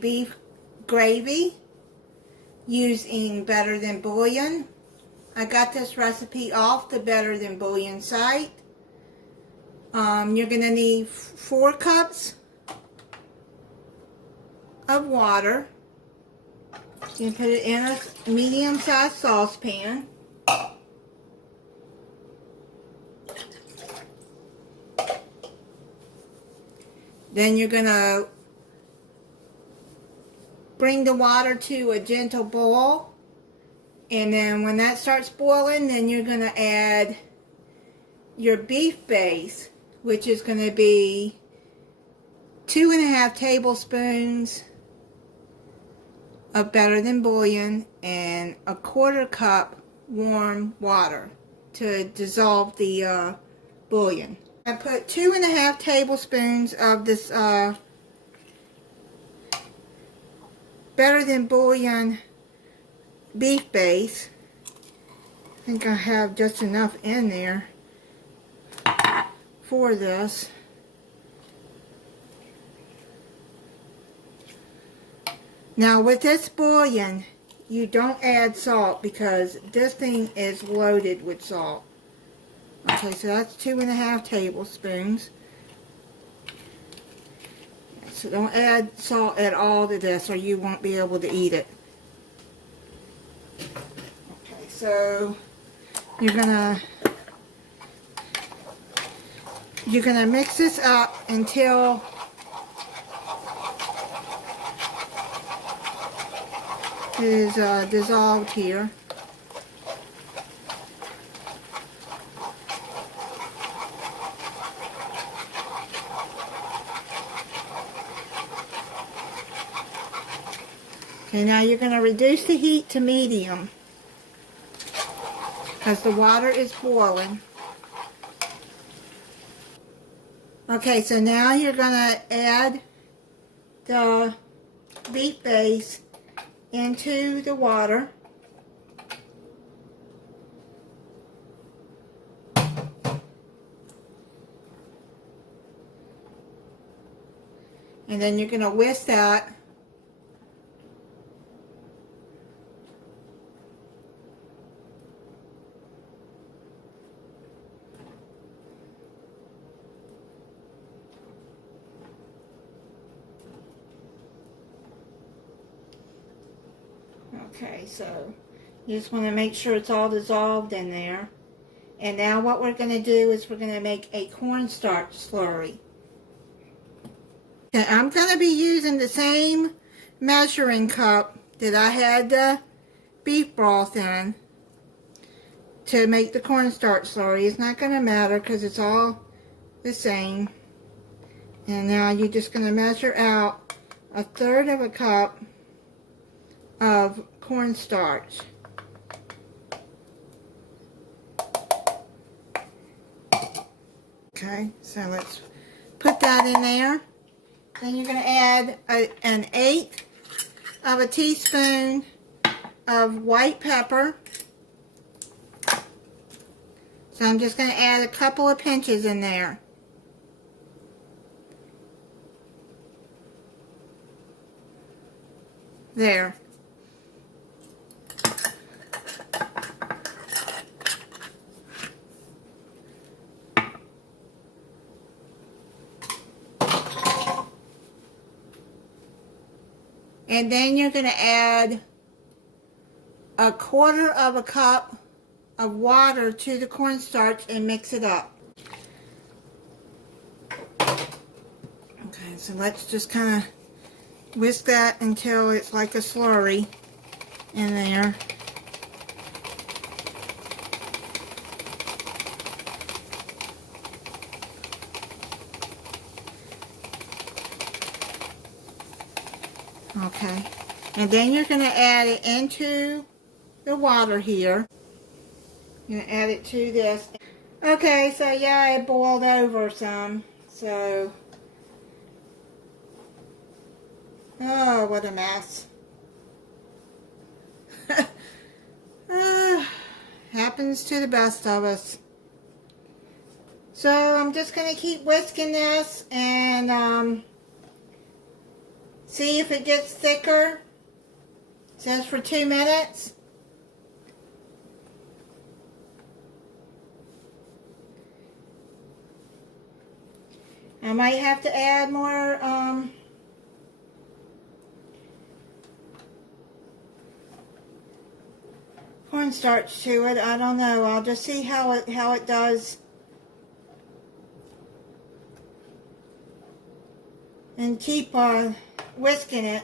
beef gravy using Better Than Bouillon. I got this recipe off the Better Than Bouillon site. You're going to need 4 cups of water. You can put it in a medium-sized saucepan. Then you're going to bring the water to a gentle boil. And then when that starts boiling, then you're going to add your beef base, which is going to be 2.5 tablespoons of Better Than Bouillon and 1/4 cup warm water to dissolve the bouillon. I put 2.5 tablespoons of this Better Than Bouillon beef base. I think I have just enough in there for this. Now with this bouillon, you don't add salt because this thing is loaded with salt. Okay, so that's 2.5 tablespoons. So don't add salt at all to this or you won't be able to eat it. Okay, so you're gonna mix this up until it is dissolved here. Okay, now you're going to reduce the heat to medium because the water is boiling. Okay, so now you're going to add the beef base into the water. And then you're going to whisk that Okay, so you just want to make sure it's all dissolved in there. And now what we're going to do is we're going to make a cornstarch slurry. Okay, I'm going to be using the same measuring cup that I had the beef broth in to make the cornstarch slurry. It's not going to matter because it's all the same. And now you're just going to measure out 1/3 cup of cornstarch. Okay, so let's put that in there. Then you're going to add 1/8 teaspoon of white pepper. So I'm just going to add a couple of pinches in there. There. And then you're going to add 1/4 cup of water to the cornstarch and mix it up. Okay, so let's just kind of whisk that until it's like a slurry in there. Okay, and then you're going to add it into the water here. You're going to add it to this. Okay, so yeah, it boiled over some. So, oh, what a mess. Happens to the best of us. So I'm just going to keep whisking this and See if it gets thicker. It says for 2 minutes. I might have to add more cornstarch to it. I don't know. I'll just see how it does. And keep whisking it.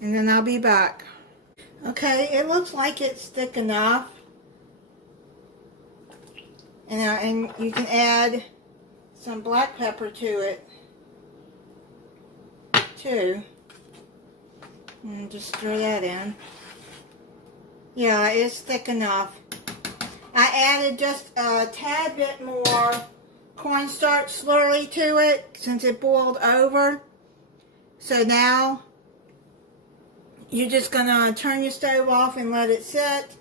And then I'll be back. Okay, it looks like it's thick enough. And you can add some black pepper to it too. And just stir that in. Yeah, it's thick enough. I added just a tad bit more cornstarch slurry to it since it boiled over. So now you're just gonna turn your stove off and let it sit.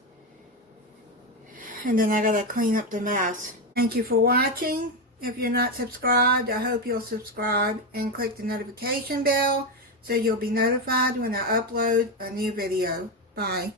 And then I gotta clean up the mess. Thank you for watching. If you're not subscribed, I hope you'll subscribe and click the notification bell so you'll be notified when I upload a new video. Bye.